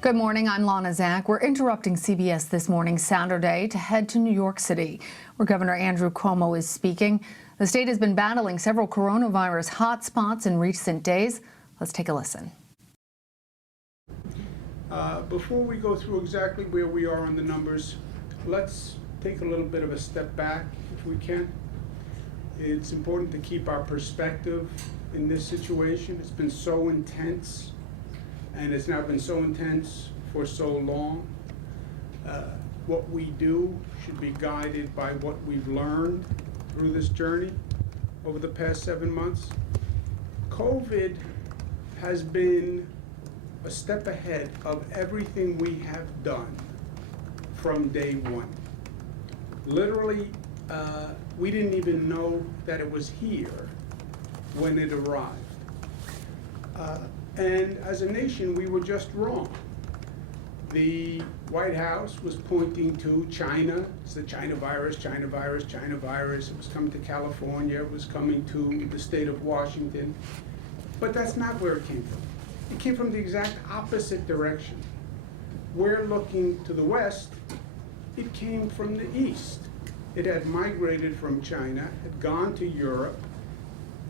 Good morning, I'm Lana Zach. We're interrupting CBS This Morning Saturday to head to New York City, where Governor Andrew Cuomo is speaking. The state has been battling several coronavirus hotspots in recent days. Let's take a listen. Before we go through exactly where we are on the numbers, let's take a little bit of a step back if we can. It's important to keep our perspective in this situation. It's been so intense, and it's now been so intense for so long. What we do should be guided by what we've learned through this journey over the past 7 months. COVID has been a step ahead of everything we have done from day one. Literally, we didn't even know that it was here when it arrived. And as a nation, we were just wrong. The White House was pointing to China. It's the China virus, China virus, China virus. It was coming to California. It was coming to the state of Washington. But that's not where it came from. It came from the exact opposite direction. We're looking to the west. It came from the east. It had migrated from China, had gone to Europe,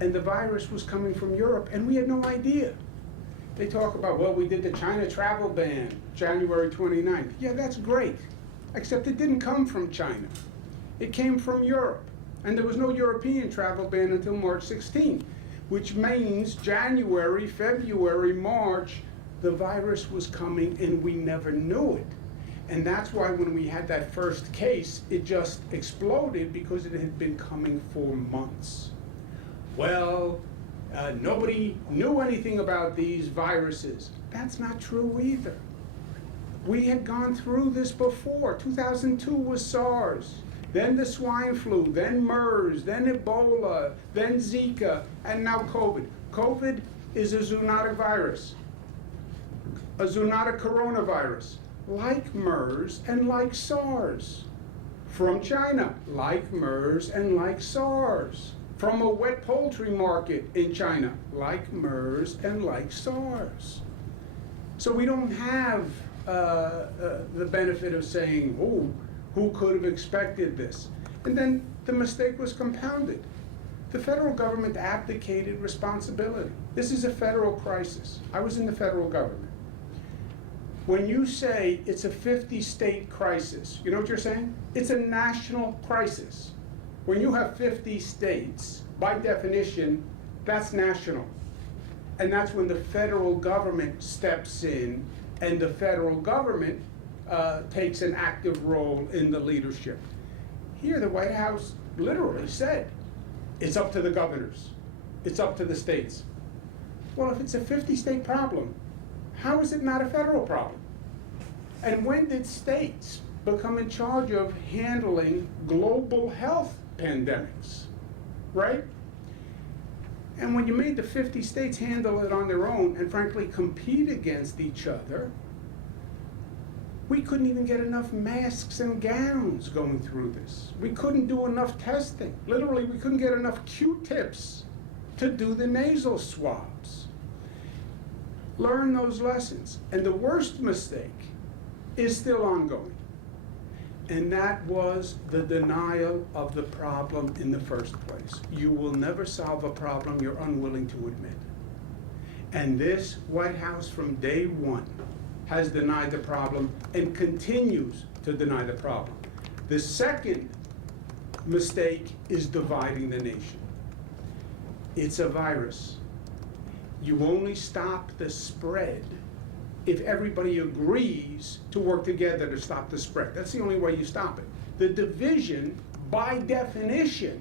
and the virus was coming from Europe, and we had no idea. They talk about, well, we did the China travel ban January 29th. Yeah, that's great, except it didn't come from China. It came from Europe, and there was no European travel ban until March 16th, which means January, February, March, the virus was coming and we never knew it. And that's why when we had that first case, it just exploded because it had been coming for months. Well, nobody knew anything about these viruses. That's not true either. We had gone through this before. 2002 was SARS, then the swine flu, then MERS, then Ebola, then Zika, and now COVID. COVID is a zoonotic virus, a zoonotic coronavirus, like MERS and like SARS. From China, like MERS and like SARS. From a wet poultry market in China, like MERS and like SARS. So we don't have the benefit of saying, oh, who could have expected this? And then the mistake was compounded. The federal government abdicated responsibility. This is a federal crisis. I was in the federal government. When you say it's a 50-state crisis, you know what you're saying? It's a national crisis. When you have 50 states, by definition, that's national. And that's when the federal government steps in and the federal government takes an active role in the leadership. Here, the White House literally said, it's up to the governors. It's up to the states. Well, if it's a 50-state problem, how is it not a federal problem? And when did states become in charge of handling global health pandemics, right? And when you made the 50 states handle it on their own and frankly compete against each other, we couldn't even get enough masks and gowns going through this. We couldn't do enough testing. Literally, we couldn't get enough Q-tips to do the nasal swabs. Learn those lessons. And the worst mistake is still ongoing. And that was the denial of the problem in the first place. You will never solve a problem you're unwilling to admit. And this White House from day one has denied the problem and continues to deny the problem. The second mistake is dividing the nation. It's a virus. You only stop the spread if everybody agrees to work together to stop the spread. That's the only way you stop it. The division, by definition,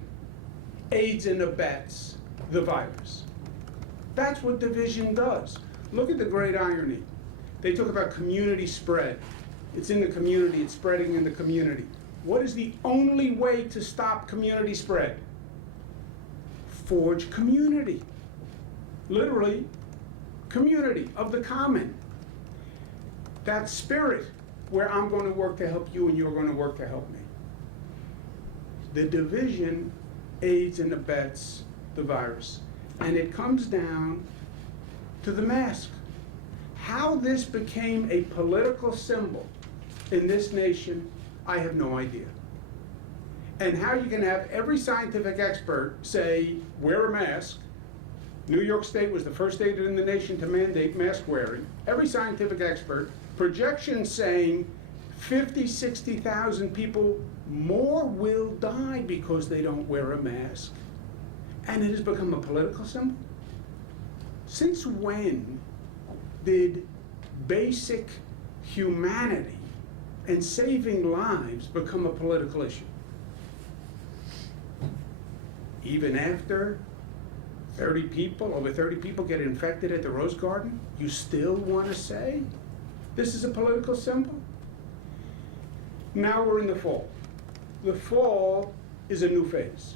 aids and abets the virus. That's what division does. Look at the great irony. They talk about community spread. It's in the community, it's spreading in the community. What is the only way to stop community spread? Forge community. Literally, community of the common. That spirit where I'm going to work to help you and you're going to work to help me. The division aids and abets the virus. And it comes down to the mask. How this became a political symbol in this nation, I have no idea. And how you can have every scientific expert say, wear a mask. New York State was the first state in the nation to mandate mask wearing. Every scientific expert, projections saying 50, 60,000 people more will die because they don't wear a mask. And it has become a political symbol. Since when did basic humanity and saving lives become a political issue? Even after over 30 people get infected at the Rose Garden, you still want to say this is a political symbol? Now we're in the fall. The fall is a new phase.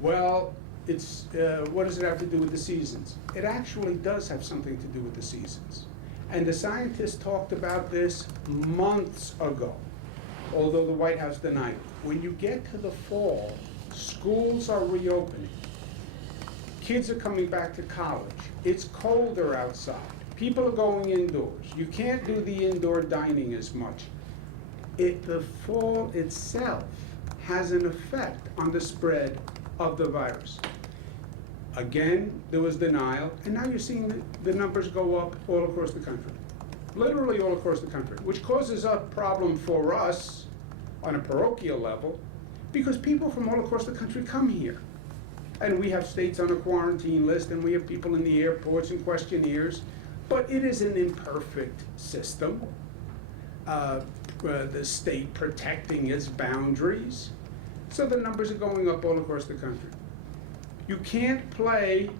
Well, it's what does it have to do with the seasons? It actually does have something to do with the seasons. And the scientists talked about this months ago, although the White House denied it. When you get to the fall, schools are reopening. Kids are coming back to college. It's colder outside. People are going indoors. You can't do the indoor dining as much. The fall itself has an effect on the spread of the virus. Again, there was denial, and now you're seeing the numbers go up all across the country. Literally all across the country, which causes a problem for us on a parochial level, because people from all across the country come here. And we have states on a quarantine list, and we have people in the airports and questionnaires, but it is an imperfect system. The state protecting its boundaries. So the numbers are going up all across the country. You can't play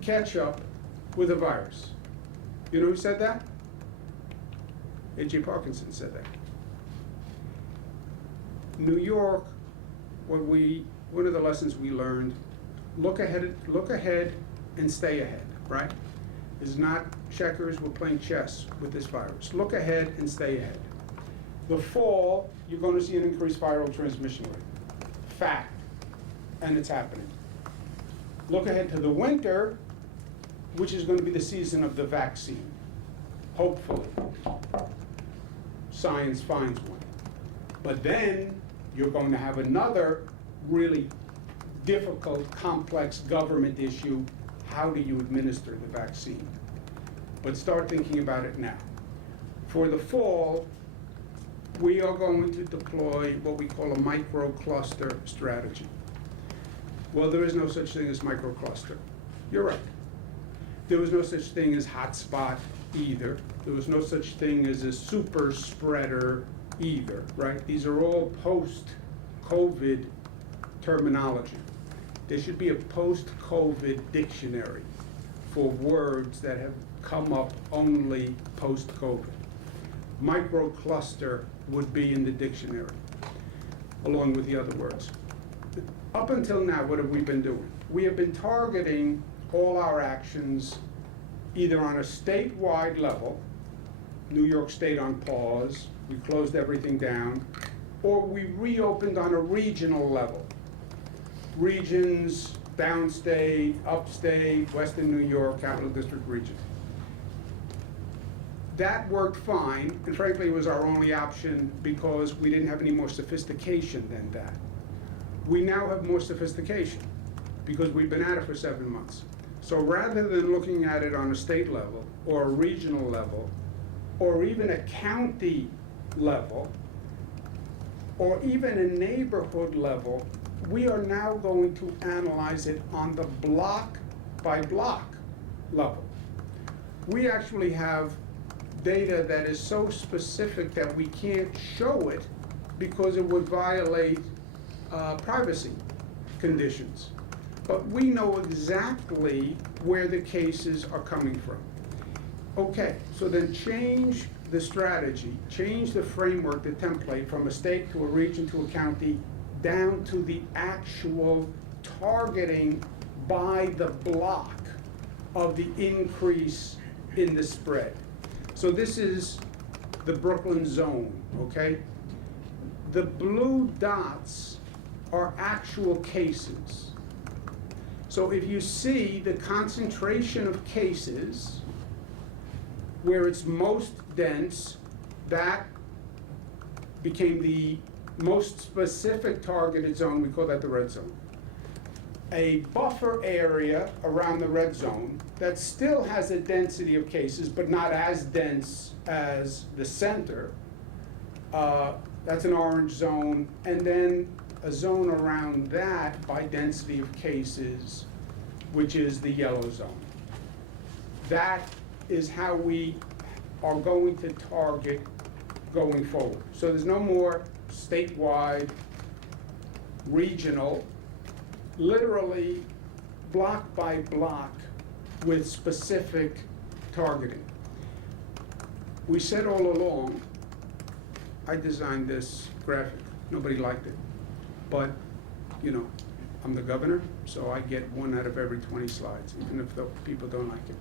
catch up with a virus. You know who said that? A.J. Parkinson said that. New York, one of the lessons we learned, look ahead and stay ahead, right? It's not checkers, we're playing chess with this virus. Look ahead and stay ahead. The fall, you're going to see an increased viral transmission rate. Fact, and it's happening. Look ahead to the winter, which is going to be the season of the vaccine. Hopefully. Science finds one. But then you're going to have another really difficult, complex government issue. How do you administer the vaccine? But start thinking about it now. For the fall, we are going to deploy what we call a microcluster strategy. Well, there is no such thing as microcluster. You're right. There was no such thing as hotspot either. There was no such thing as a super spreader either, right? These are all post-COVID terminology. There should be a post-COVID dictionary for words that have come up only post-COVID. Microcluster would be in the dictionary, along with the other words. Up until now, what have we been doing? We have been targeting all our actions either on a statewide level, New York State on pause, we closed everything down, or we reopened on a regional level. Regions, downstate, upstate, Western New York, Capital District region. That worked fine, and frankly, it was our only option because we didn't have any more sophistication than that. We now have more sophistication because we've been at it for 7 months. So rather than looking at it on a state level or a regional level or even a county level or even a neighborhood level, we are now going to analyze it on the block by block level. We actually have data that is so specific that we can't show it because it would violate privacy conditions. But we know exactly where the cases are coming from. Okay, so then change the strategy, change the framework, the template from a state to a region to a county down to the actual targeting by the block of the increase in the spread. So this is the Brooklyn zone, okay? The blue dots are actual cases. So if you see the concentration of cases where it's most dense, that became the most specific targeted zone. We call that the red zone. A buffer area around the red zone that still has a density of cases, but not as dense as the center. That's an orange zone, and then a zone around that by density of cases, which is the yellow zone. That is how we are going to target going forward. So there's no more statewide, regional, literally block by block with specific targeting. We said all along, I designed this graphic, nobody liked it, but you know, I'm the governor, so I get 1 out of every 20 slides, even if the people don't like it.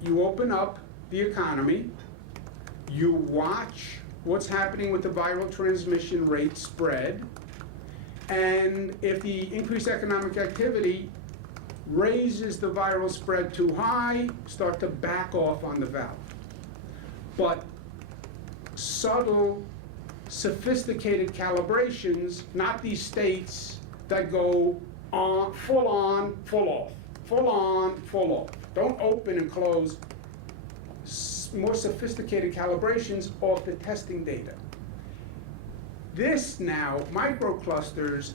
You open up the economy, you watch what's happening with the viral transmission rate spread, and if the increased economic activity raises the viral spread too high, start to back off on the valve. But subtle, sophisticated calibrations, not these states that go on, full off, full on, full off. Don't open and close. More sophisticated calibrations off the testing data. This now, microclusters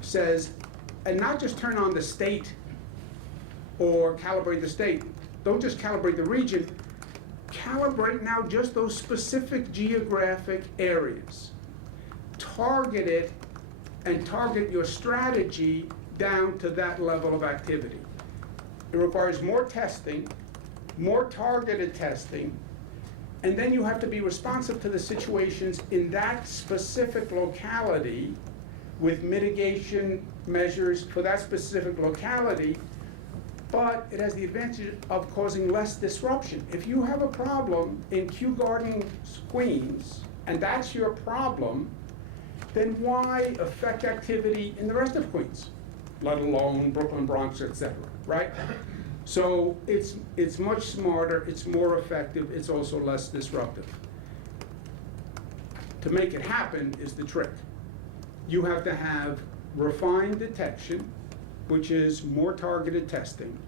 says, and not just turn on the state or calibrate the state. Don't just calibrate the region. Calibrate now just those specific geographic areas. Target it and target your strategy down to that level of activity. It requires more testing, more targeted testing, and then you have to be responsive to the situations in that specific locality with mitigation measures for that specific locality, but it has the advantage of causing less disruption. If you have a problem in Kew Gardens, Queens, and that's your problem, then why affect activity in the rest of Queens, let alone Brooklyn, Bronx, etc., right? So it's much smarter, it's more effective, it's also less disruptive. To make it happen is the trick. You have to have refined detection, which is more targeted testing.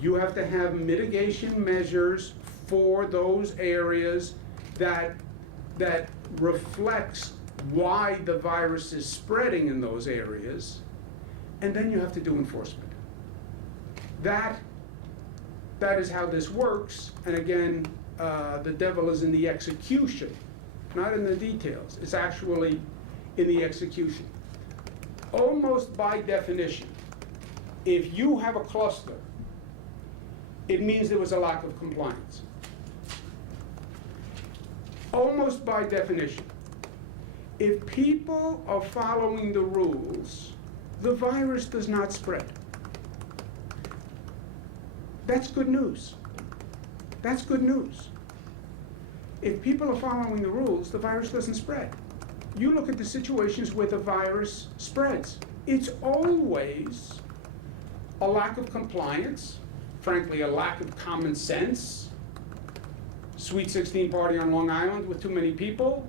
You have to have mitigation measures for those areas that reflects why the virus is spreading in those areas, and then you have to do enforcement. That is how this works, and again, the devil is in the execution, not in the details. It's actually in the execution. Almost by definition, if you have a cluster, it means there was a lack of compliance. Almost by definition. If people are following the rules, the virus does not spread. That's good news. That's good news. If people are following the rules, the virus doesn't spread. You look at the situations where the virus spreads. It's always a lack of compliance, frankly, a lack of common sense. Sweet 16 party on Long Island with too many people,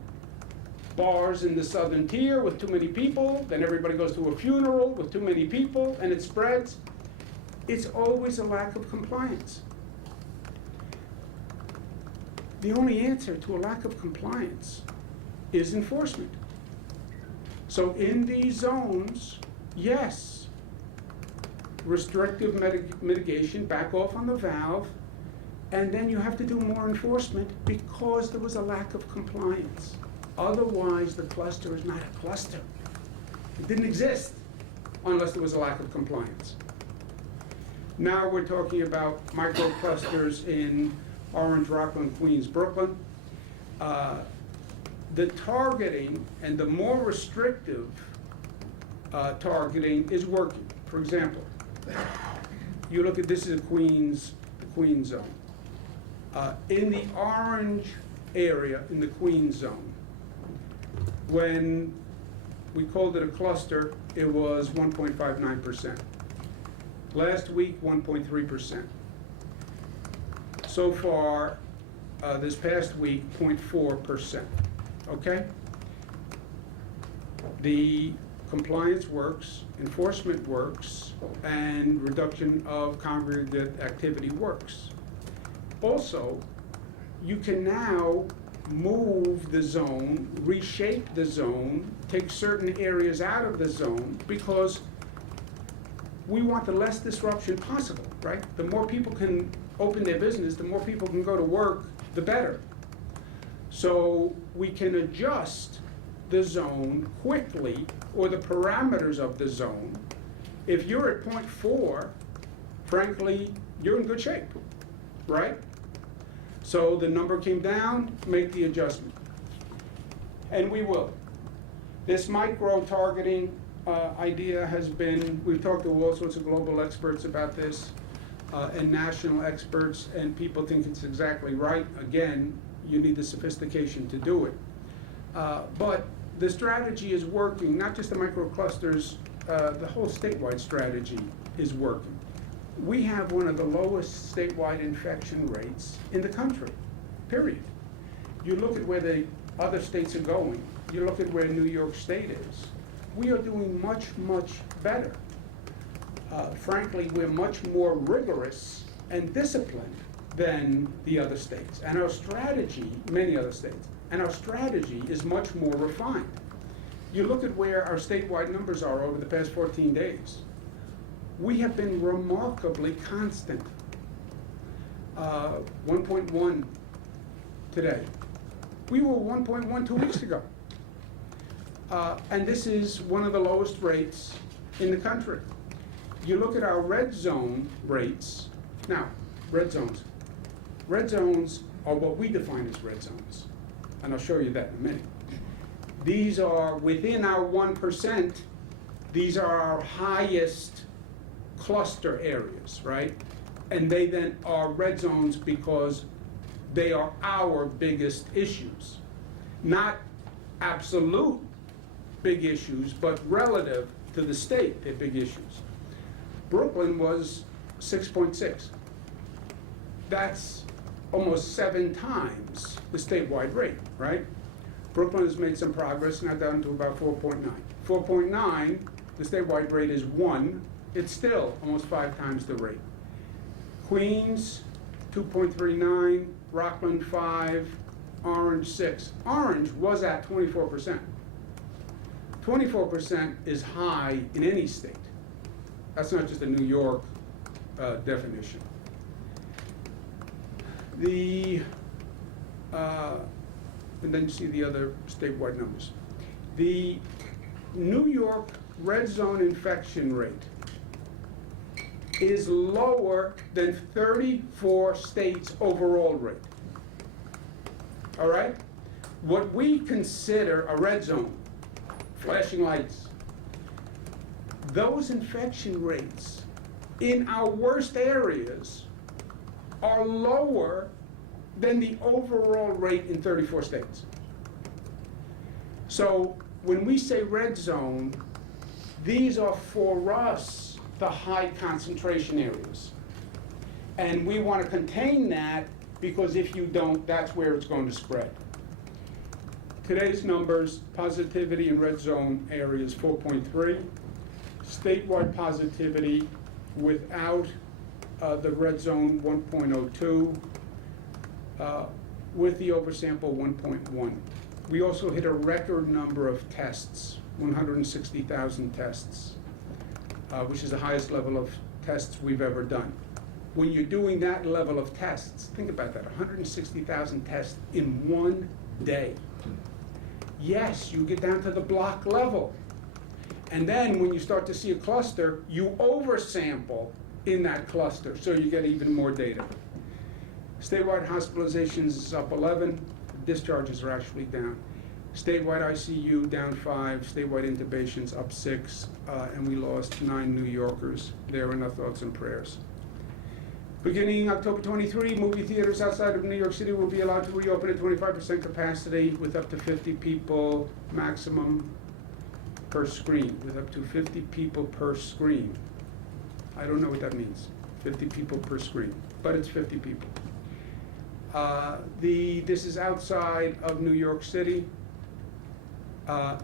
bars in the southern tier with too many people, then everybody goes to a funeral with too many people, and it spreads. It's always a lack of compliance. The only answer to a lack of compliance is enforcement. So in these zones, yes, restrictive mitigation, back off on the valve, and then you have to do more enforcement because there was a lack of compliance. Otherwise, the cluster is not a cluster. It didn't exist unless there was a lack of compliance. Now we're talking about microclusters in Orange, Rockland, Queens, Brooklyn. The targeting and the more restrictive targeting is working. For example, you look at this is the Queens zone. In the orange area, in the Queens zone, when we called it a cluster, it was 1.59%. Last week, 1.3%. So far, this past week, 0.4%, okay? The compliance works, enforcement works, and reduction of congregate activity works. Also, you can now move the zone, reshape the zone, take certain areas out of the zone, because we want the less disruption possible, right? The more people can open their business, the more people can go to work, the better. So we can adjust the zone quickly, or the parameters of the zone. If you're at 0.4, frankly, you're in good shape, right? So the number came down, make the adjustment. And we will. This micro-targeting idea has been, we've talked to all sorts of global experts about this, and national experts, and people think it's exactly right. Again, you need the sophistication to do it. But the strategy is working, not just the microclusters, the whole statewide strategy is working. We have one of the lowest statewide infection rates in the country, period. You look at where the other states are going, you look at where New York State is, we are doing much, much better. Frankly, we're much more rigorous and disciplined than the other states. And our strategy, many other states, and our strategy is much more refined. You look at where our statewide numbers are over the past 14 days. We have been remarkably constant. 1.1 today. We were 1.1 2 weeks ago. And this is one of the lowest rates in the country. You look at our red zone rates. Now, red zones. Red zones are what we define as red zones. And I'll show you that in a minute. These are within our 1%. These are our highest cluster areas, right? And they then are red zones because they are our biggest issues. Not absolute big issues, but relative to the state, they're big issues. Brooklyn was 6.6. That's almost 7 times the statewide rate, right? Brooklyn has made some progress, now down to about 4.9. 4.9, the statewide rate is 1. It's still almost 5 times the rate. Queens, 2.39, Rockland 5, Orange 6. Orange was at 24%. 24% is high in any state. That's not just a New York definition. And then you see the other statewide numbers. The New York red zone infection rate is lower than 34 states' overall rate. All right? What we consider a red zone, flashing lights, those infection rates in our worst areas are lower than the overall rate in 34 states. So when we say red zone, these are for us the high concentration areas. And we want to contain that, because if you don't, that's where it's going to spread. Today's numbers, positivity in red zone areas 4.3. Statewide positivity without the red zone 1.02. With the oversample 1.1. We also hit a record number of tests, 160,000 tests, which is the highest level of tests we've ever done. When you're doing that level of tests, think about that, 160,000 tests in one day. Yes, you get down to the block level. And then when you start to see a cluster, you oversample in that cluster, so you get even more data. Statewide hospitalizations is up 11, discharges are actually down. Statewide ICU down 5, statewide intubations up 6, and we lost 9 New Yorkers. They're in our thoughts and prayers. Beginning October 23, movie theaters outside of New York City will be allowed to reopen at 25% capacity with up to 50 people maximum per screen, with up to 50 people per screen. I don't know what that means, 50 people per screen, but it's 50 people. This is outside of New York City.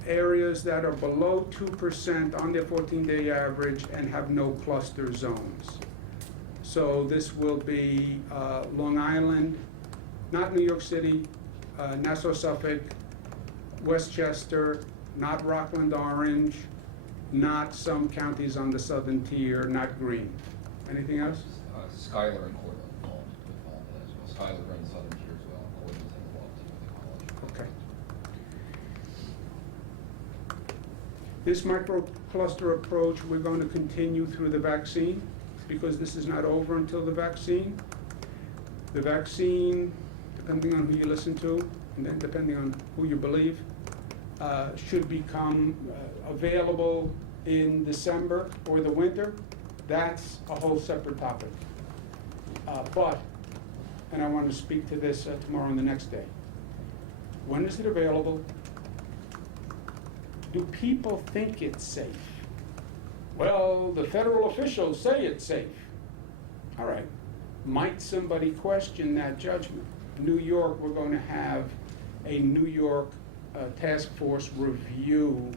Areas that are below 2% on their 14-day average and have no cluster zones. So this will be Long Island, not New York City, Nassau, Suffolk, Westchester, not Rockland, Orange, not some counties on the southern tier, not Green. Anything else? Schuyler and Cortland fall as well. Schuyler are in the southern tier as well, and Cortland's in the Baltimore College. Okay. This microcluster approach, we're going to continue through the vaccine, because this is not over until the vaccine. The vaccine, depending on who you listen to, and then depending on who you believe, should become available in December or the winter. That's a whole separate topic. But, and I want to speak to this tomorrow and the next day, when is it available? Do people think it's safe? Well, the federal officials say it's safe. All right. Might somebody question that judgment? New York, we're going to have a New York task force review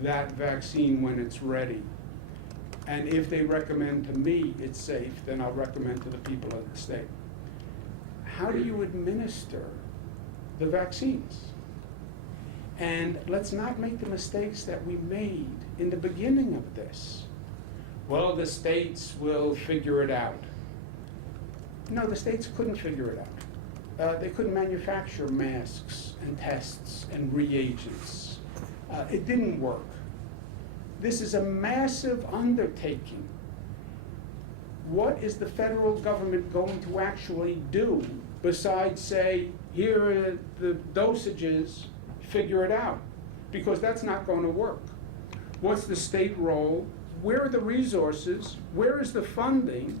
that vaccine when it's ready. And if they recommend to me it's safe, then I'll recommend to the people of the state. How do you administer the vaccines? And let's not make the mistakes that we made in the beginning of this. Well, the states will figure it out. No, the states couldn't figure it out. They couldn't manufacture masks and tests and reagents. It didn't work. This is a massive undertaking. What is the federal government going to actually do besides say, here are the dosages, figure it out? Because that's not going to work. What's the state role? Where are the resources? Where is the funding?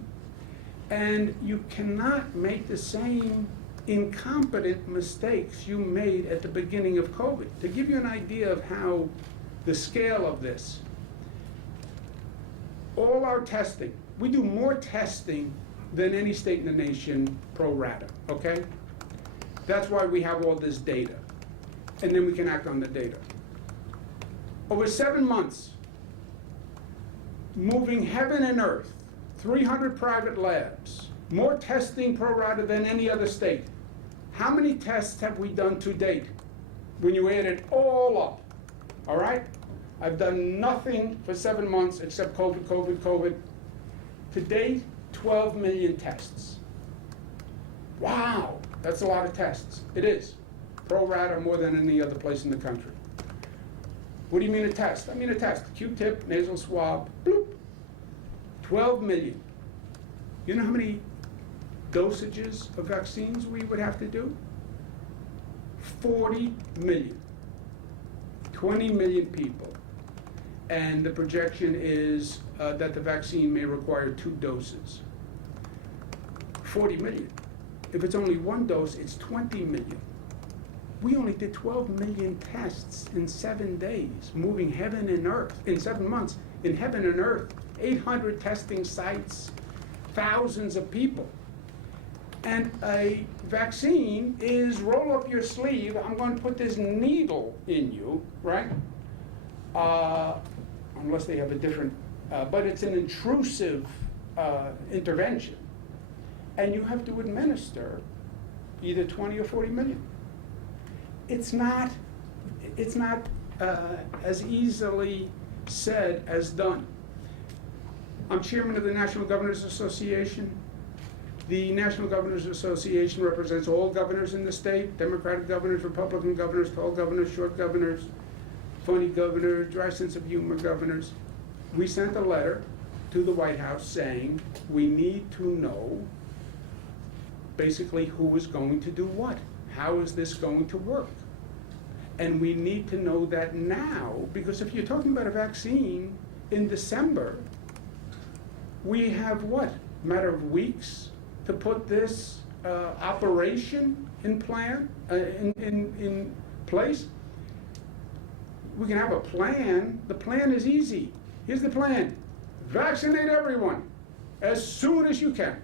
And you cannot make the same incompetent mistakes you made at the beginning of COVID. To give you an idea of how the scale of this, all our testing, we do more testing than any state in the nation pro rata, okay? That's why we have all this data. And then we can act on the data. Over 7 months, moving heaven and earth, 300 private labs, more testing pro rata than any other state. How many tests have we done to date when you add it all up? All right? I've done nothing for 7 months except COVID, COVID, COVID. To date, 12 million tests. Wow, that's a lot of tests. It is. Pro rata more than any other place in the country. What do you mean a test? I mean a test. Q-tip, nasal swab, bloop. 12 million. You know how many dosages of vaccines we would have to do? 40 million. 20 million people. And the projection is that the vaccine may require 2 doses. 40 million. If it's only 1 dose, it's 20 million. We only did 12 million tests in 7 days, moving heaven and earth, in 7 months, in heaven and earth, 800 testing sites, thousands of people. And a vaccine is roll up your sleeve, I'm going to put this needle in you, right? Unless they have a different, but it's an intrusive intervention. And you have to administer either 20 or 40 million. It's not as easily said as done. I'm chairman of the National Governors Association. The National Governors Association represents all governors in the state, Democratic governors, Republican governors, tall governors, short governors, funny governors, dry sense of humor governors. We sent a letter to the White House saying we need to know basically who is going to do what. How is this going to work? And we need to know that now, because if you're talking about a vaccine in December, we have what? A matter of weeks to put this operation in place? We can have a plan. The plan is easy. Here's the plan. Vaccinate everyone as soon as you can.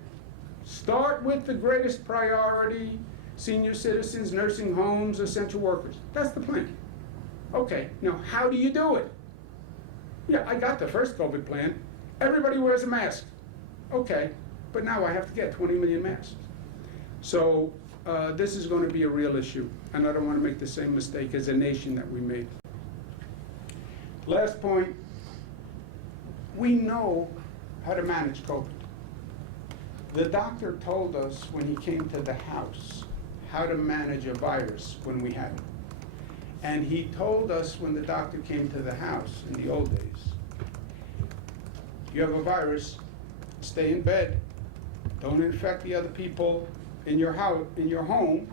Start with the greatest priority, senior citizens, nursing homes, essential workers. That's the plan. Okay, now how do you do it? Yeah, I got the first COVID plan. Everybody wears a mask. Okay, but now I have to get 20 million masks. So this is going to be a real issue, and I don't want to make the same mistake as a nation that we made. Last point, we know how to manage COVID. The doctor told us when he came to the house how to manage a virus when we had it. And he told us when the doctor came to the house in the old days, you have a virus, stay in bed, don't infect the other people in your house, in your home,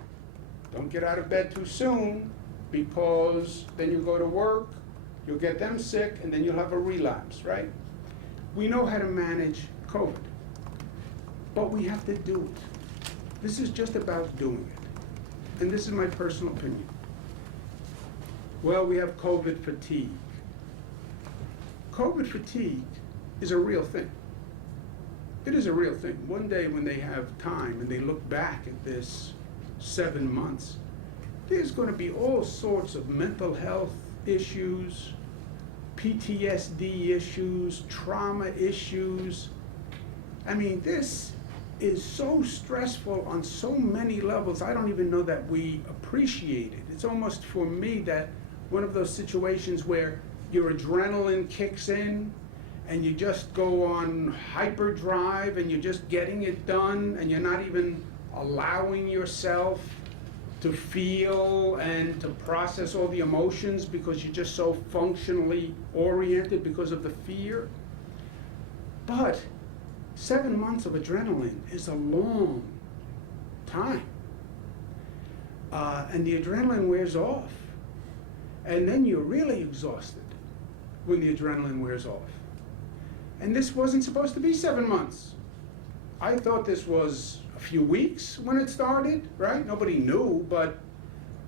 don't get out of bed too soon, because then you go to work, you'll get them sick, and then you'll have a relapse, right? We know how to manage COVID, but we have to do it. This is just about doing it. And this is my personal opinion. Well, we have COVID fatigue. COVID fatigue is a real thing. It is a real thing. One day when they have time and they look back at this 7 months, there's going to be all sorts of mental health issues, PTSD issues, trauma issues. I mean, this is so stressful on so many levels, I don't even know that we appreciate it. It's almost, for me, that one of those situations where your adrenaline kicks in and you just go on hyperdrive and you're just getting it done and you're not even allowing yourself to feel and to process all the emotions because you're just so functionally oriented because of the fear. But 7 months of adrenaline is a long time. And the adrenaline wears off. And then you're really exhausted when the adrenaline wears off. And this wasn't supposed to be 7 months. I thought this was a few weeks when it started, right? Nobody knew, but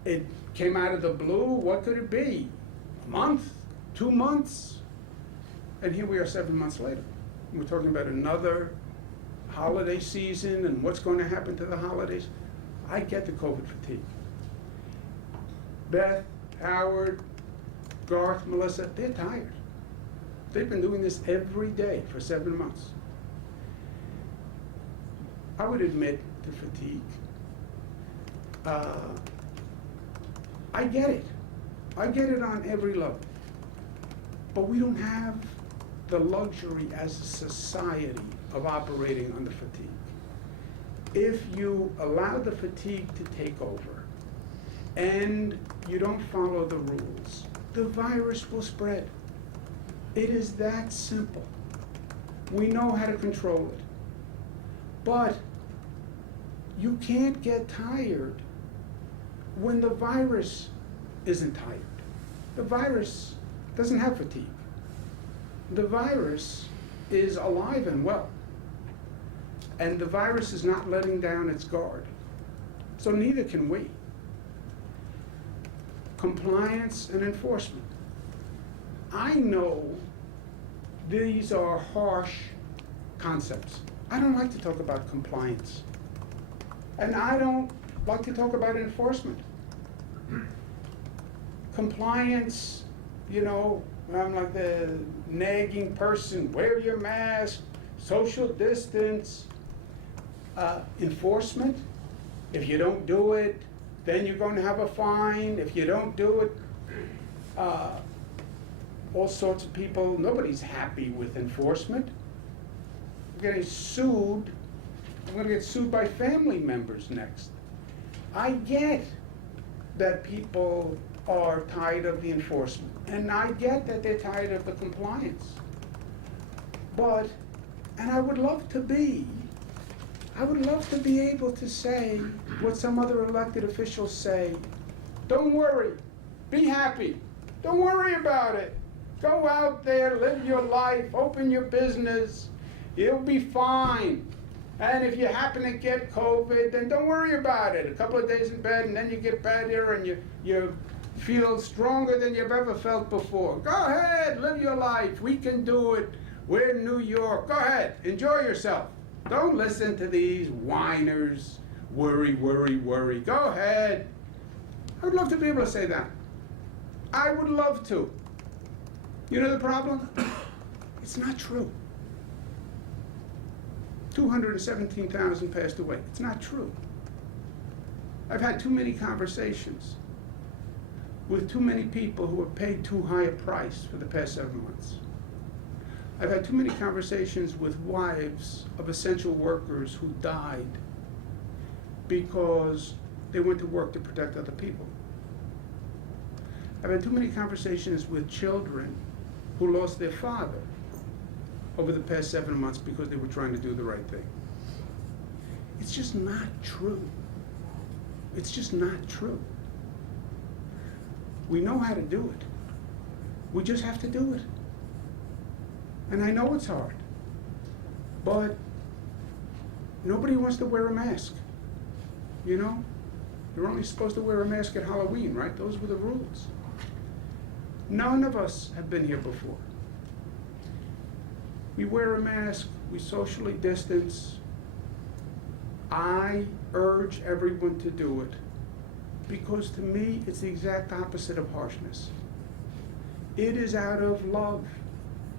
it came out of the blue. What could it be? A month? 2 months? And here we are 7 months later. We're talking about another holiday season and what's going to happen to the holidays. I get the COVID fatigue. Beth, Howard, Garth, Melissa, they're tired. They've been doing this every day for 7 months. I would admit the fatigue. I get it. I get it on every level. But we don't have the luxury as a society of operating under fatigue. If you allow the fatigue to take over and you don't follow the rules, the virus will spread. It is that simple. We know how to control it. But you can't get tired when the virus isn't tired. The virus doesn't have fatigue. The virus is alive and well. And the virus is not letting down its guard. So neither can we. Compliance and enforcement. I know these are harsh concepts. I don't like to talk about compliance. And I don't like to talk about enforcement. Compliance, you know, I'm like the nagging person, wear your mask, social distance. Enforcement, if you don't do it, then you're going to have a fine. If you don't do it, all sorts of people, nobody's happy with enforcement. I'm getting sued. I'm going to get sued by family members next. I get that people are tired of the enforcement, and I get that they're tired of the compliance. But, and I would love to be able to say what some other elected officials say. Don't worry, be happy, don't worry about it. Go out there, live your life, open your business, you'll be fine. And if you happen to get COVID, then don't worry about it. A couple of days in bed, and then you get better, and you feel stronger than you've ever felt before. Go ahead, live your life. We can do it. We're in New York. Go ahead, enjoy yourself. Don't listen to these whiners. Worry, worry, worry. Go ahead. I would love to be able to say that. I would love to. You know the problem? It's not true. 217,000 passed away. It's not true. I've had too many conversations with too many people who have paid too high a price for the past 7 months. I've had too many conversations with wives of essential workers who died because they went to work to protect other people. I've had too many conversations with children who lost their father over the past 7 months because they were trying to do the right thing. It's just not true. It's just not true. We know how to do it. We just have to do it. And I know it's hard, but nobody wants to wear a mask, you know? You're only supposed to wear a mask at Halloween, right? Those were the rules. None of us have been here before. We wear a mask, we socially distance. I urge everyone to do it because to me, it's the exact opposite of harshness. It is out of love,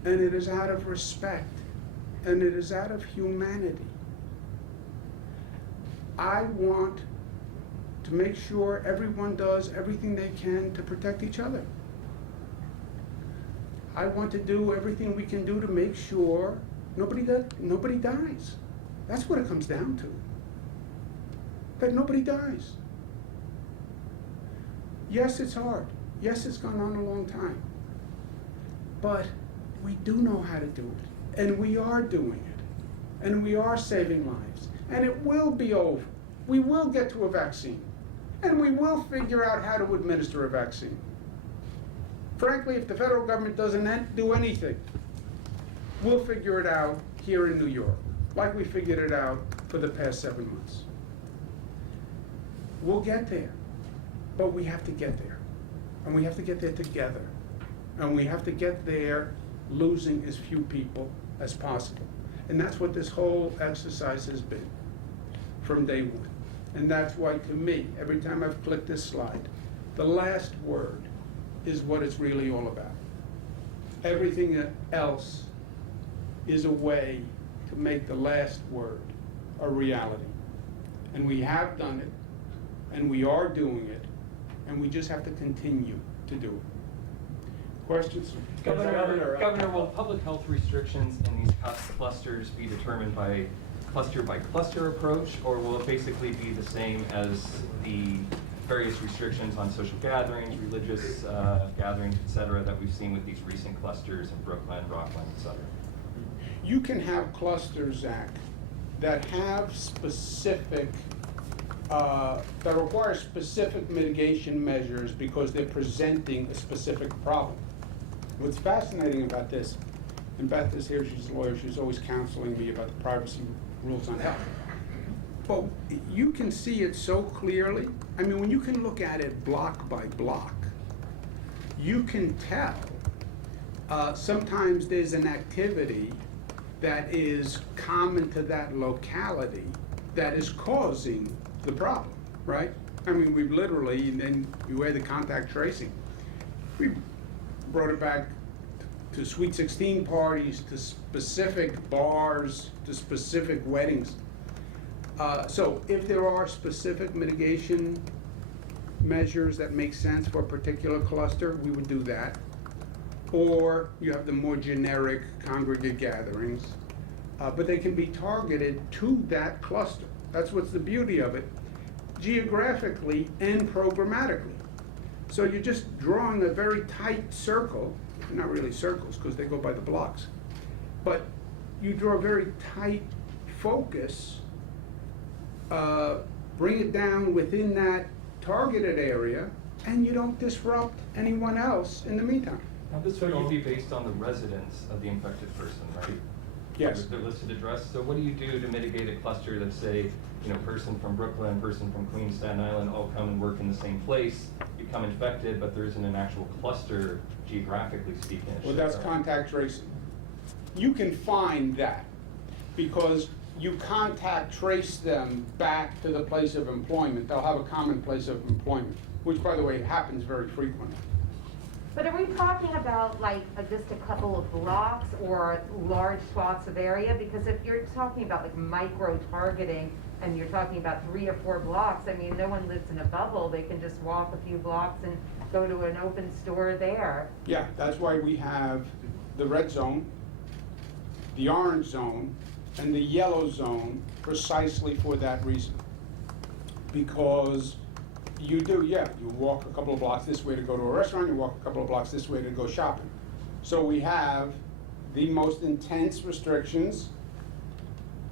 and it is out of respect, and it is out of humanity. I want to make sure everyone does everything they can to protect each other. I want to do everything we can do to make sure nobody dies. That's what it comes down to. That nobody dies. Yes, it's hard. Yes, it's gone on a long time. But we do know how to do it. And we are doing it. And we are saving lives. And it will be over. We will get to a vaccine. And we will figure out how to administer a vaccine. Frankly, if the federal government doesn't do anything, we'll figure it out here in New York, like we figured it out for the past 7 months. We'll get there, but we have to get there. And we have to get there together. And we have to get there losing as few people as possible. And that's what this whole exercise has been from day one. And that's why, to me, every time I've clicked this slide, the last word is what it's really all about. Everything else is a way to make the last word a reality. And we have done it, and we are doing it, and we just have to continue to do it. Questions? Governor, will public health restrictions in these clusters be determined by cluster approach, or will it basically be the same as the various restrictions on social gatherings, religious gatherings, et cetera, that we've seen with these recent clusters in Brooklyn, Rockland, et cetera? You can have clusters, Zach, that have specific, that require specific mitigation measures because they're presenting a specific problem. What's fascinating about this, and Beth is here, she's a lawyer, she's always counseling me about the privacy rules on health. But you can see it so clearly. I mean, when you can look at it block by block, you can tell sometimes there's an activity that is common to that locality that is causing the problem, right? I mean, we've literally, and then you add the contact tracing, we brought it back to Sweet 16 parties, to specific bars, to specific weddings. So if there are specific mitigation measures that make sense for a particular cluster, we would do that. Or you have the more generic congregate gatherings, but they can be targeted to that cluster. That's what's the beauty of it, geographically and programmatically. So you're just drawing a very tight circle, not really circles because they go by the blocks, but you draw a very tight focus, bring it down within that targeted area, and you don't disrupt anyone else in the meantime. Now, this would all be based on the residence of the infected person, right? Yes. Their listed address. So what do you do to mitigate a cluster that, say, person from Brooklyn, person from Queens, Staten Island, all come and work in the same place, become infected, but there isn't an actual cluster, geographically speaking? Well, that's contact tracing. You can find that because you contact trace them back to the place of employment. They'll have a common place of employment, which, by the way, happens very frequently. But are we talking about like just a couple of blocks or large swaths of area? Because if you're talking about like micro-targeting and you're talking about 3 or 4 blocks, I mean, no one lives in a bubble. They can just walk a few blocks and go to an open store there. Yeah, that's why we have the red zone, the orange zone, and the yellow zone precisely for that reason. Because you walk a couple of blocks this way to go to a restaurant, you walk a couple of blocks this way to go shopping. So we have the most intense restrictions,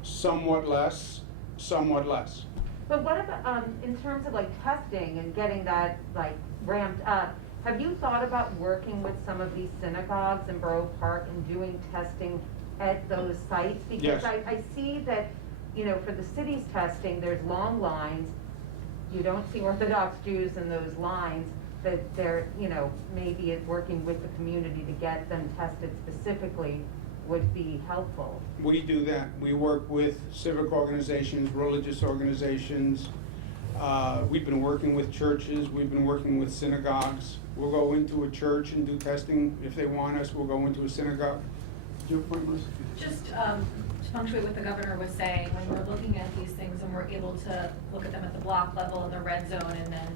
somewhat less, somewhat less. But what about, in terms of like testing and getting that like ramped up, have you thought about working with some of these synagogues in Borough Park and doing testing at those sites? Because Yes. I see that, you know, for the city's testing, there's long lines. You don't see Orthodox Jews in those lines, that they're, you know, maybe it's working with the community to get them tested specifically would be helpful. We do that. We work with civic organizations, religious organizations. We've been working with churches. We've been working with synagogues. We'll go into a church and do testing. If they want us, we'll go into a synagogue. Do you have a point, Melissa? Just to punctuate what the governor was saying, when we're looking at these things and we're able to look at them at the block level in the red zone, and then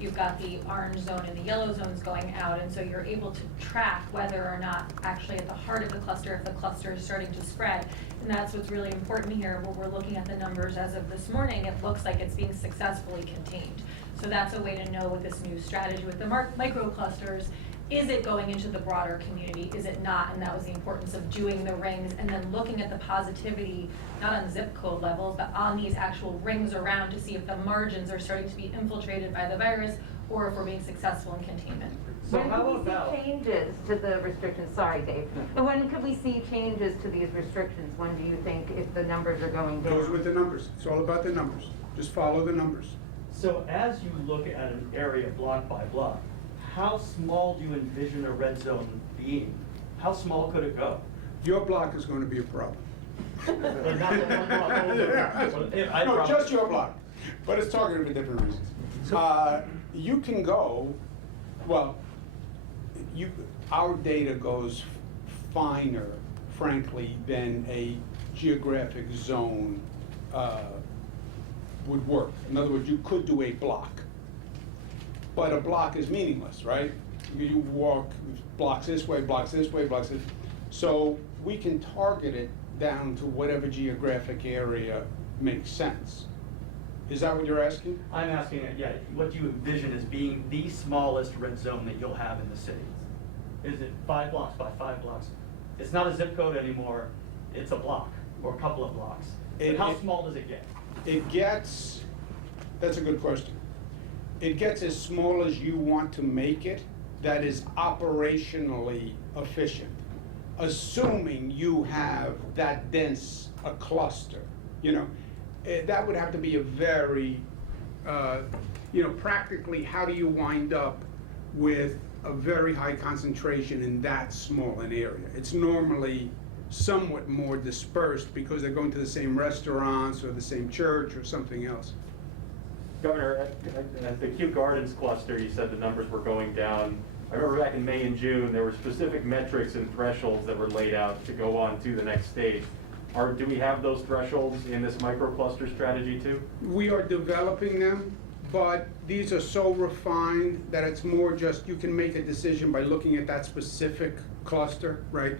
you've got the orange zone and the yellow zones going out, and so you're able to track whether or not actually at the heart of the cluster, if the cluster is starting to spread. And that's what's really important here. When we're looking at the numbers as of this morning, it looks like it's being successfully contained. So that's a way to know with this new strategy with the microclusters. Is it going into the broader community? Is it not? And that was the importance of doing the rings and then looking at the positivity, not on zip code levels, but on these actual rings around to see if the margins are starting to be infiltrated by the virus or if we're being successful in containment. So When how could we about- see changes to the restrictions? Sorry, Dave. But when could we see changes to these restrictions? When do you think, if the numbers are going down? Goes with the numbers. It's all about the numbers. Just follow the numbers. So as you look at an area block by block, how small do you envision a red zone being? How small could it go? Your block is going to be a problem. But not the one block over. Yeah. No, just your block, but it's talking for different reasons. You can go, well, our data goes finer, frankly, than a geographic zone would work. In other words, you could do a block, but a block is meaningless, right? You walk blocks this way, blocks this way, blocks this. So we can target it down to whatever geographic area makes sense. Is that what you're asking? I'm asking, what do you envision as being the smallest red zone that you'll have in the city? Is it 5 blocks by 5 blocks? It's not a zip code anymore, it's a block or a couple of blocks. But how small does it get? It gets, that's a good question. It gets as small as you want to make it, that is operationally efficient, assuming you have that dense a cluster. You know, that would have to be a very, practically, how do you wind up with a very high concentration in that small an area? It's normally somewhat more dispersed because they're going to the same restaurants or the same church or something else. Governor, at the Kew Gardens cluster, you said the numbers were going down. I remember back in May and June, there were specific metrics and thresholds that were laid out to go on to the next stage. Do we have those thresholds in this microcluster strategy too? We are developing them, but these are so refined that it's more just, you can make a decision by looking at that specific cluster, right?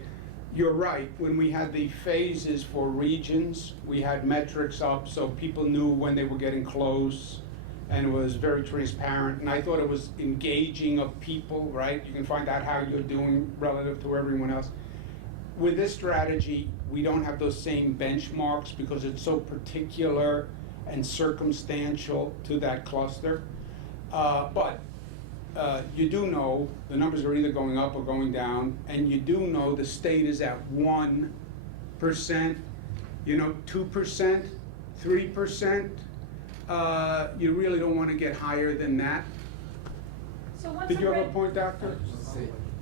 You're right, when we had the phases for regions, we had metrics up so people knew when they were getting close, and it was very transparent, and I thought it was engaging of people, right? You can find out how you're doing relative to everyone else. With this strategy, we don't have those same benchmarks because it's so particular and circumstantial to that cluster. But you do know the numbers are either going up or going down, and you do know the state is at 1%, 2%, 3%. You really don't want to get higher than that. So once Did you have a red- point, Doctor?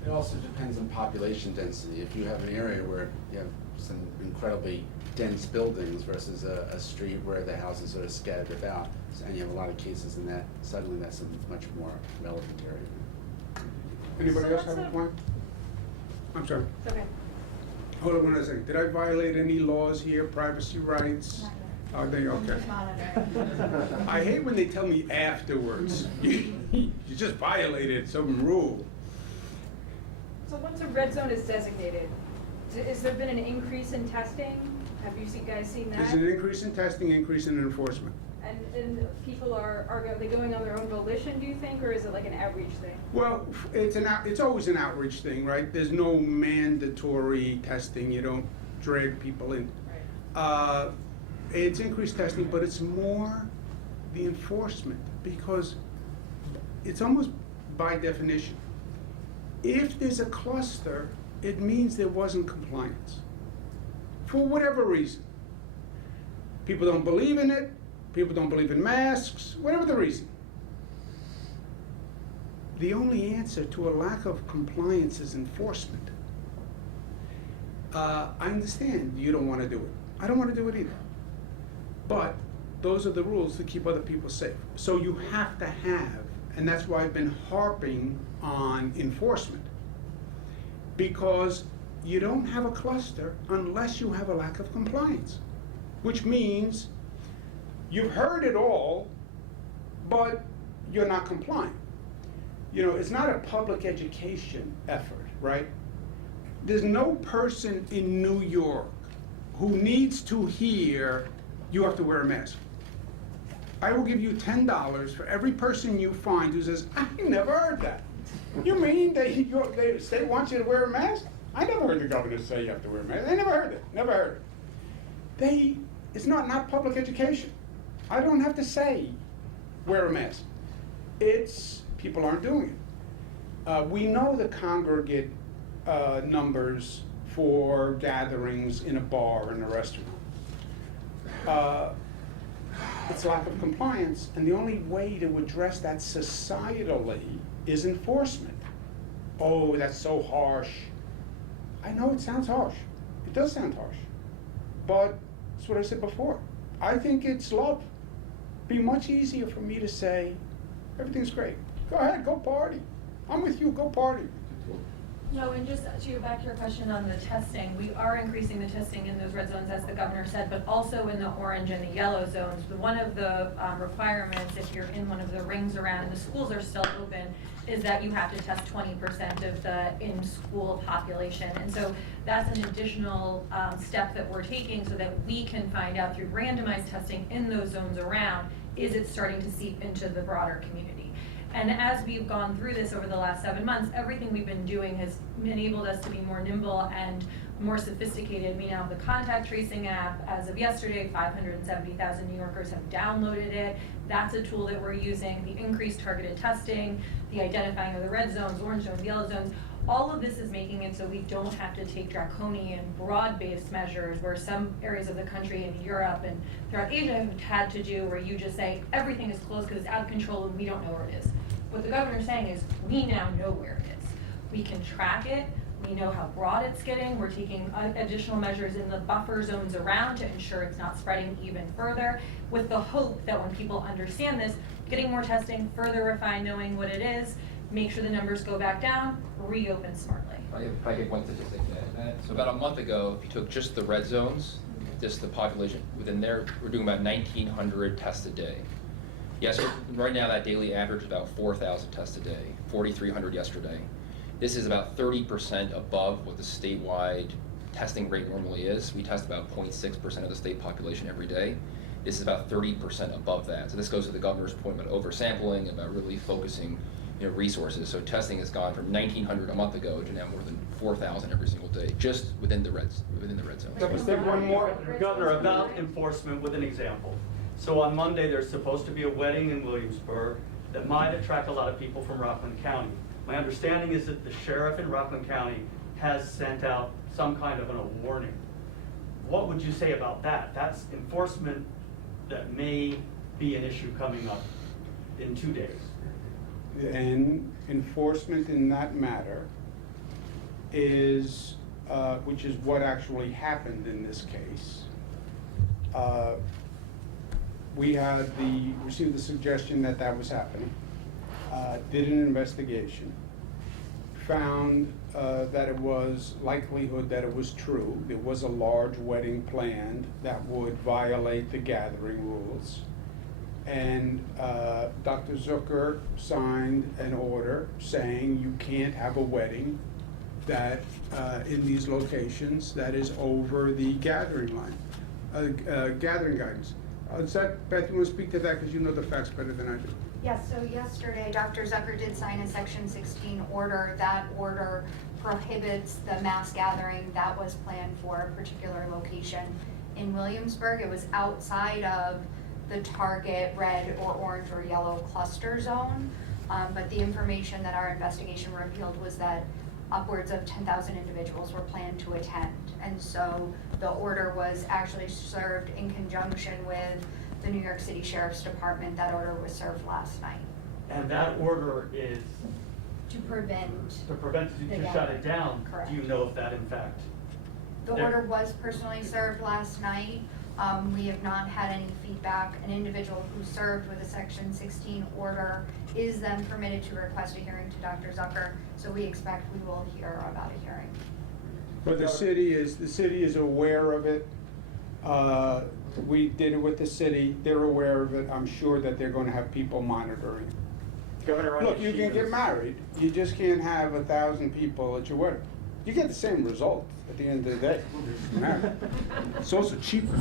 It also depends on population density. If you have an area where you have some incredibly dense buildings versus a street where the houses are scattered about. And you have a lot of cases in that, suddenly that's a much more relevant area. Anybody So else have a what's point? I'm sorry. It's okay. Hold on one second. Did I violate any laws here, privacy rights? Are they okay? I hate when they tell me afterwards. You just violated some rule. So once a red zone is designated, has there been an increase in testing? Have you guys seen that? There's an increase in testing, increase in enforcement. And people are they going on their own volition, do you think, or is it like an outreach thing? Well, it's always an outreach thing, right? There's no mandatory testing. You don't drag people in. Right. It's increased testing, but it's more the enforcement, because it's almost by definition. If there's a cluster, it means there wasn't compliance. For whatever reason. People don't believe in it, people don't believe in masks, whatever the reason. The only answer to a lack of compliance is enforcement. I understand you don't want to do it. I don't want to do it either. But those are the rules to keep other people safe. So you have to have, and that's why I've been harping on enforcement. Because you don't have a cluster unless you have a lack of compliance. Which means you've heard it all, but you're not compliant. You know, it's not a public education effort, right? There's no person in New York who needs to hear you have to wear a mask. I will give you $10 for every person you find who says, I never heard that. You mean the state wants you to wear a mask? I never heard the governor say you have to wear a mask. I never heard it, never heard it. It's not public education. I don't have to say, wear a mask. It's, people aren't doing it. We know the congregate numbers for gatherings in a bar and a restaurant. It's lack of compliance, and the only way to address that societally is enforcement. Oh, that's so harsh. I know it sounds harsh. It does sound harsh. But that's what I said before. I think it's love. It'd be much easier for me to say, everything's great. Go ahead, go party. I'm with you, go party. No, and just to go back to your question on the testing, we are increasing the testing in those red zones, as the governor said, but also in the orange and the yellow zones. One of the requirements, if you're in one of the rings around and the schools are still open, is that you have to test 20% of the in-school population. And so that's an additional step that we're taking so that we can find out through randomized testing in those zones around, is it starting to seep into the broader community? And as we've gone through this over the last 7 months, everything we've been doing has enabled us to be more nimble and more sophisticated. We now have the contact tracing app. As of yesterday, 570,000 New Yorkers have downloaded it. That's a tool that we're using. The increased targeted testing, the identifying of the red zones, orange zones, yellow zones, all of this is making it so we don't have to take draconian, broad-based measures where some areas of the country in Europe and throughout Asia have had to do, where you just say everything is closed because it's out of control and we don't know where it is. What the governor's saying is we now know where it is. We can track it. We know how broad it's getting. We're taking additional measures in the buffer zones around to ensure it's not spreading even further, with the hope that when people understand this, getting more testing, further refine knowing what it is, make sure the numbers go back down, reopen smartly. If I get one statistic to add to that. So about a month ago, if you took just the red zones, just the population within there, we're doing about 1,900 tests a day. Yes, right now that daily average is about 4,000 tests a day, 4,300 yesterday. This is about 30% above what the statewide testing rate normally is. We test about 0.6% of the state population every day. This is about 30% above that. So this goes to the governor's point about oversampling, about really focusing resources. So testing has gone from 1,900 a month ago to now more than 4,000 every single day, just within the red zone. Let's take one more. Governor, about enforcement with an example. So on Monday, there's supposed to be a wedding in Williamsburg that might attract a lot of people from Rockland County. My understanding is that the sheriff in Rockland County has sent out some kind of a warning. What would you say about that? That's enforcement that may be an issue coming up in 2 days. And enforcement in that matter is which is what actually happened in this case, we received the suggestion that that was happening, did an investigation, found that it was likelihood that it was true. There was a large wedding planned that would violate the gathering rules. And Dr. Zucker signed an order saying you can't have a wedding that, in these locations, that is over the gathering line, gathering guidance. Beth, you want to speak to that because you know the facts better than I do? Yes, so yesterday, Dr. Zucker did sign a Section 16 order. That order prohibits the mass gathering that was planned for a particular location in Williamsburg. It was outside of the target red or orange or yellow cluster zone. But the information that our investigation revealed was that upwards of 10,000 individuals were planned to attend. And so the order was actually served in conjunction with the New York City Sheriff's Department. That order was served last night. And that order is To prevent, to shut it down. Correct. Do you know if that in fact? the order was personally served last night. We have not had any feedback. An individual who served with a Section 16 order is then permitted to request a hearing to Dr. Zucker, so we expect we will hear about a hearing. But the city is aware of it. We did it with the city, they're aware of it. I'm sure that they're gonna have people monitoring. Governor, on Look, you can get Yeshiva's- married, you just can't have 1,000 people at your wedding. You get the same result at the end of the day. Married. It's also cheaper.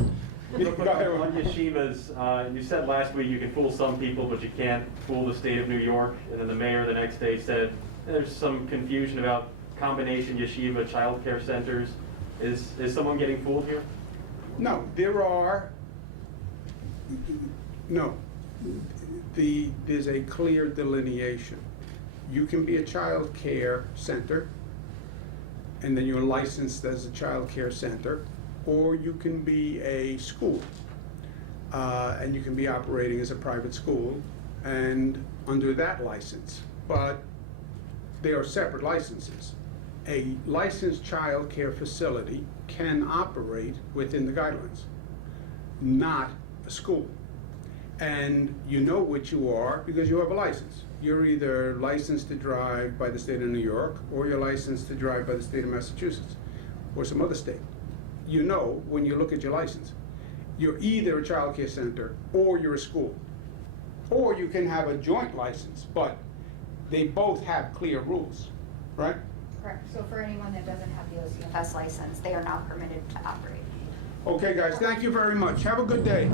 Real quick, on yeshivas, you said last week you can fool some people, but you can't fool the state of New York. And then the mayor the next day said there's some confusion about combination yeshiva childcare centers. Is someone getting fooled here? No, there's a clear delineation. You can be a child care center, and then you're licensed as a child care center, or you can be a school, and you can be operating as a private school, and under that license. But they are separate licenses. A licensed child care facility can operate within the guidelines, not a school. And you know what you are because you have a license. You're either licensed to drive by the state of New York, or you're licensed to drive by the state of Massachusetts, or some other state. You know when you look at your license. You're either a child care center or you're a school. Or you can have a joint license, but they both have clear rules, right? Correct. So for anyone that doesn't have the OCFS license, they are not permitted to operate. Okay, guys, thank you very much. Have a good day.